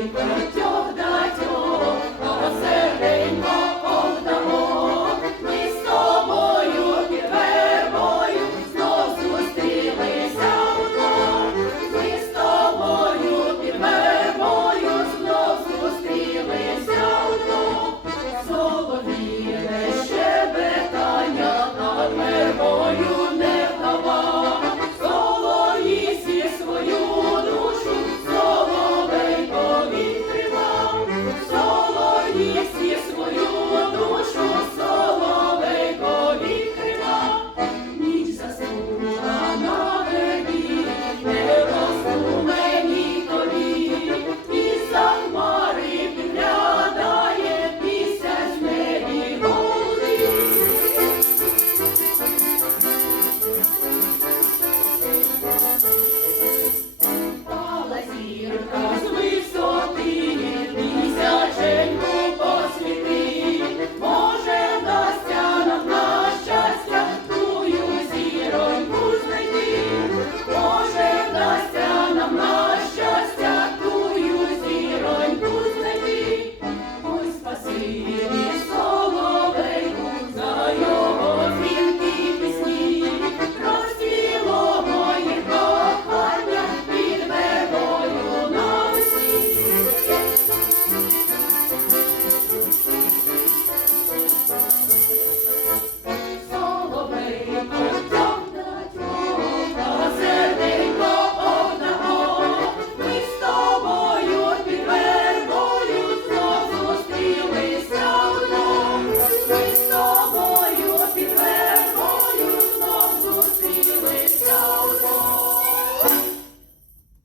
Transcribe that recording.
Thank bueno. you.